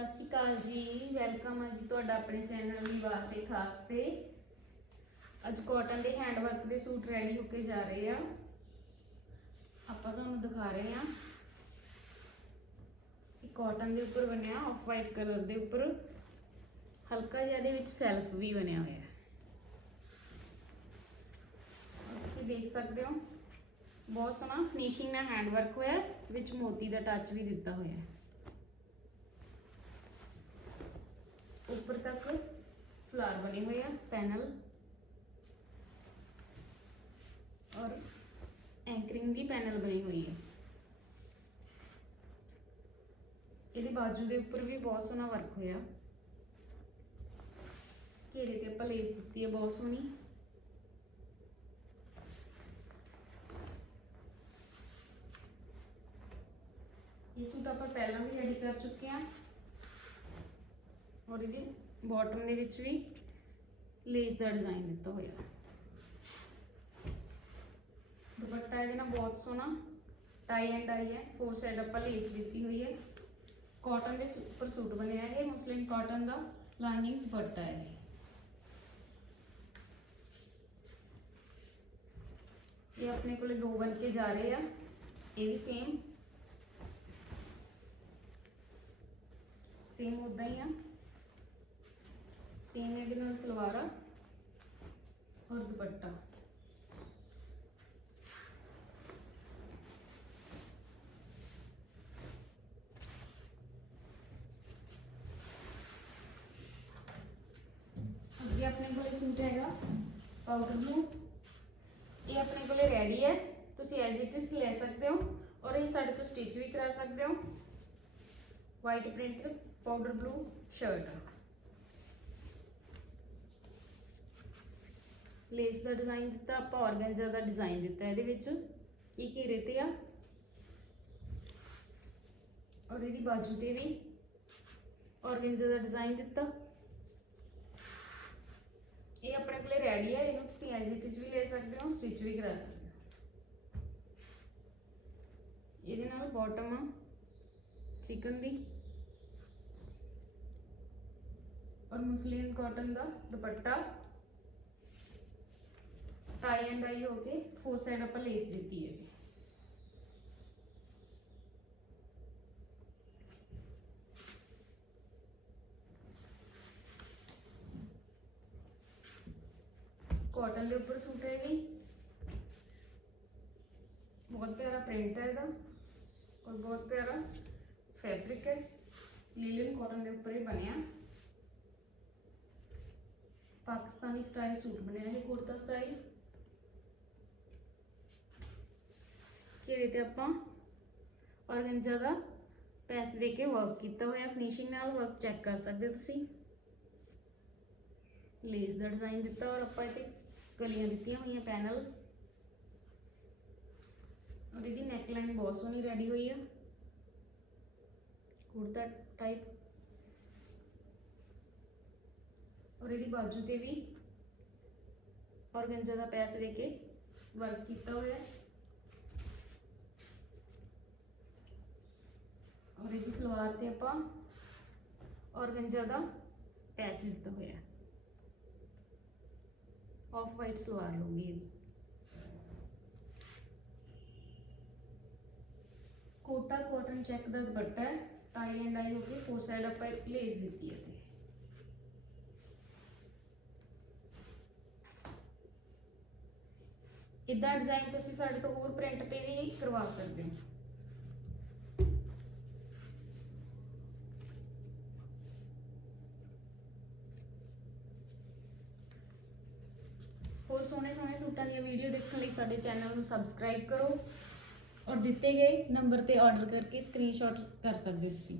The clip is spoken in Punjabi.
ਸਤਿ ਸ਼੍ਰੀ ਅਕਾਲ ਜੀ, ਵੈਲਕਮ ਹੈ ਜੀ ਤੁਹਾਡਾ ਆਪਣੇ ਚੈਨਲ ਨਿਵਾਸੇ ਖਾਸ ਤੇ। ਅੱਜ ਕਾਟਨ ਦੇ ਹੈਂਡਵਰਕ ਦੇ ਸੂਟ ਰੈਡੀ ਹੋ ਕੇ ਜਾ ਰਹੇ ਆ। ਆਪਾਂ ਤੁਹਾਨੂੰ ਦਿਖਾ ਰਹੇ ਆ। ਇਹ ਕਾਟਨ ਦੇ ਉੱਪਰ ਬਣਿਆ ਆਫ ਵਾਈਟ ਕਲਰ ਦੇ ਉੱਪਰ। ਹਲਕਾ ਜਿਹਾ ਦੇ ਵਿੱਚ ਸੈਲਫ ਵੀ ਬਣਿਆ ਹੋਇਆ। ਹੈ ਤੁਸੀਂ ਦੇਖ ਸਕਦੇ ਹੋ, ਬਹੁਤ ਸੋਹਣਾ ਫਿਨਿਸ਼ਿੰਗ ਨਾਲ ਹੈਂਡਵਰਕ ਹੋਇਆ, ਵਿੱਚ ਮੋਤੀ ਦਾ ਟੱਚ ਵੀ ਦਿੱਤਾ ਹੋਇਆ। ਹੈ ਉੱਪਰ ਤੱਕ ਫਲਾਰ ਬਣੇ ਹੋਏ ਆ, ਪੈਨਲ। ਔਰ ਐਂਕਰਿੰਗ ਦੀ ਪੈਨਲ ਬਣੀ ਹੋਈ ਹੈ ਇਹਦੇ ਬਾਜੂ ਦੇ ਉੱਪਰ ਵੀ ਬਹੁਤ ਸੋਹਣਾ ਵਰਕ ਹੋਇਆ। ਘੇਰੇ ਤੇ ਆਪਾਂ ਲੇਸ ਦਿੱਤੀ ਹੈ ਬਹੁਤ ਸੋਹਣੀ। ਇਹ ਸੂਟ ਆਪਾਂ ਪਹਿਲਾਂ ਵੀ ਰੈਡੀ ਕਰ ਚੁੱਕੇ ਹਾਂ ਔਰ ਇਹਦੀ ਬਾਟਮ ਦੇ ਵਿੱਚ ਵੀ ਲੇਸ ਦਾ ਡਿਜ਼ਾਈਨ ਦਿੱਤਾ ਹੋਇਆ। ਦੁਪੱਟਾ ਇਹਦੇ ਨਾਲ ਬਹੁਤ ਸੋਹਣਾ ਟਾਈ ਐਂਡ ਆਈ ਹੈ ਫੋਰ ਸਾਈਡ ਆਪਾਂ ਲੇਸ ਦਿੱਤੀ ਹੋਈ ਹੈ। ਕਾਟਨ ਦੇ ਉੱਪਰ ਸੂਟ ਬਣਿਆ ਹੈ ਇਹ ਮੁਸਲਿਮ ਕਾਟਨ ਦਾ ਲਾਈਨਿੰਗ ਦੁਪੱਟਾ ਹੈ। ਇਹ। ਇਹ ਆਪਣੇ ਕੋਲੇ ਦੋ ਬਣ ਕੇ ਜਾ ਰਹੇ ਆ, ਇਹ ਵੀ ਸੇਮ ਸੇਮ ਉਦਾਂ ਹੀ ਆ। ਸੇਮ ਇਹਦੇ ਨਾਲ ਸਲਵਾਰ ਆ ਔਰ ਦੁਪੱਟਾ ਅੱਗੇ ਆਪਣੇ ਕੋਲੇ ਸੂਟ ਹੈਗਾ ਪਾਊਡਰ ਬਲੂ ਇਹ ਆਪਣੇ ਕੋਲੇ ਰੈਡੀ ਹੈ ਤੁਸੀਂ ਐਜ਼ ਇਟ ਇਜ਼ ਲੈ ਸਕਦੇ ਹੋ ਔਰ ਇਹ ਸਾਡੇ ਤੋਂ ਸਟਿਚ ਵੀ ਕਰਾ ਸਕਦੇ ਹੋ white print powder blue shirt lace ਦਾ ਡਿਜ਼ਾਈਨ ਦਿੱਤਾ, ਆਪਾਂ ਆਰਗੈਂਜਾ ਦਾ ਡਿਜ਼ਾਈਨ ਦਿੱਤਾ ਇਹਦੇ ਵਿੱਚ। ਇਹ ਘੇਰੇ ਤੇ ਆ। ਔਰ ਇਹਦੀ ਬਾਜੂ ਤੇ ਵੀ ਆਰਗੈਂਜਾ ਦਾ ਡਿਜ਼ਾਈਨ ਦਿੱਤਾ। ਇਹ ਆਪਣੇ ਕੋਲੇ ਰੈਡੀ ਹੈ ਇਹਨੂੰ ਤੁਸੀਂ ਐਜ਼ ਇਟ ਇਜ਼ ਵੀ ਲੈ ਸਕਦੇ ਹੋ ਸਟਿਚ ਵੀ ਕਰਾ ਸਕਦੇ ਹੋ। ਇਹਦੇ ਨਾਲ ਬਾਟਮ ਚਿਕਨ ਦੀ। ਔਰ ਮੁਸਲੀਨ ਕਾਟਨ ਦਾ ਦੁਪੱਟਾ। ਟਾਈ ਐਂਡ ਆਈ ਹੋ ਕੇ ਫੋਰ ਸਾਈਡ ਆਪਾਂ ਲੇਸ ਦਿੱਤੀ ਹੈ। ਕਾਟਨ ਦੇ ਉੱਪਰ ਸੂਟ ਹੈ ਜੀ। ਬਹੁਤ ਪਿਆਰਾ ਪ੍ਰਿੰਟ ਹੈ ਇਹਦਾ ਔਰ ਬਹੁਤ ਪਿਆਰਾ ਫੈਬਰਿਕ ਹੈ। ਲੀਲਨ ਕਾਟਨ ਦੇ ਉੱਪਰ ਹੀ ਬਣਿਆ। ਪਾਕਿਸਤਾਨੀ ਸਟਾਈਲ ਸੂਟ ਬਣਿਆ ਇਹ ਕੁੜਤਾ ਸਟਾਈਲ ਚਿਹਰੇ ਤੇ ਆਪਾਂ ਔਰਗੰਜਾ ਦਾ ਪੈਚ ਦੇ ਕੇ ਵਰਕ ਕੀਤਾ ਹੋਇਆ ਫਿਨਿਸ਼ਿੰਗ ਨਾਲ ਵਰਕ ਚੈੱਕ ਕਰ ਸਕਦੇ ਹੋ ਤੁਸੀਂ। ਲੇਸ ਦਾ ਡਿਜ਼ਾਈਨ ਦਿੱਤਾ ਔਰ ਆਪਾਂ ਇਹਤੇ ਕਲੀਆਂ ਦਿੱਤੀਆਂ ਹੋਈਆਂ ਪੈਨਲ ਔਰ ਇਹਦੀ ਨੈਕ ਲਾਈਨ ਬਹੁਤ ਸੋਹਣੀ ਰੈਡੀ ਹੋਈ ਆ। ਕੁੜਤਾ ਟਾਈਪ ਔਰ ਇਹਦੀ ਬਾਜੂ ਤੇ ਵੀ ਔਰਗੰਜਾ ਦਾ ਪੈਚ ਦੇ ਕੇ ਵਰਕ ਕੀਤਾ ਹੋਇਆ। ਹੈ ਔਰ ਸਲਵਾਰ ਤੇ ਆਪਾਂ ਔਰਗੰਜਾ ਦਾ ਪੈਚ ਦਿੱਤਾ ਹੋਇਆ ਆਫ ਵਾਈਟ ਸਲਵਾਰ ਲਊਗੀ ਇਹਦੀ। ਕੋਟਾ ਕਾਟਨ ਚੈੱਕ ਦਾ ਦੁਪੱਟਾ ਹੈ। ਟਾਈ ਐਂਡ ਆਈ ਹੋ ਕੇ ਫੋਰ ਸਾਈਡ ਆਪਾਂ ਲੇਸ ਦਿੱਤੀ ਹੈ ਤੇ ਇਦਾਂ ਡਿਜ਼ਾਈਨ ਤੁਸੀਂ ਸਾਡੇ ਤੋਂ ਹੋਰ ਪ੍ਰਿੰਟ ਤੇ ਵੀ ਕਰਵਾ ਸਕਦੇ ਹੋ। ਹੋਰ ਸੋਹਣੇ ਸੋਹਣੇ ਸੂਟਾਂ ਦੀਆਂ ਵੀਡੀਓ ਦੇਖਣ ਲਈ ਸਾਡੇ ਚੈਨਲ ਨੂੰ ਸਬਸਕ੍ਰਾਈਬ ਕਰੋ ਔਰ ਦਿੱਤੇ ਗਏ ਨੰਬਰ ਤੇ ਆਰਡਰ ਕਰਕੇ ਸਕਰੀਨਸ਼ਾਟ ਕਰ ਸਕਦੇ ਹੋ ਤੁਸੀਂ।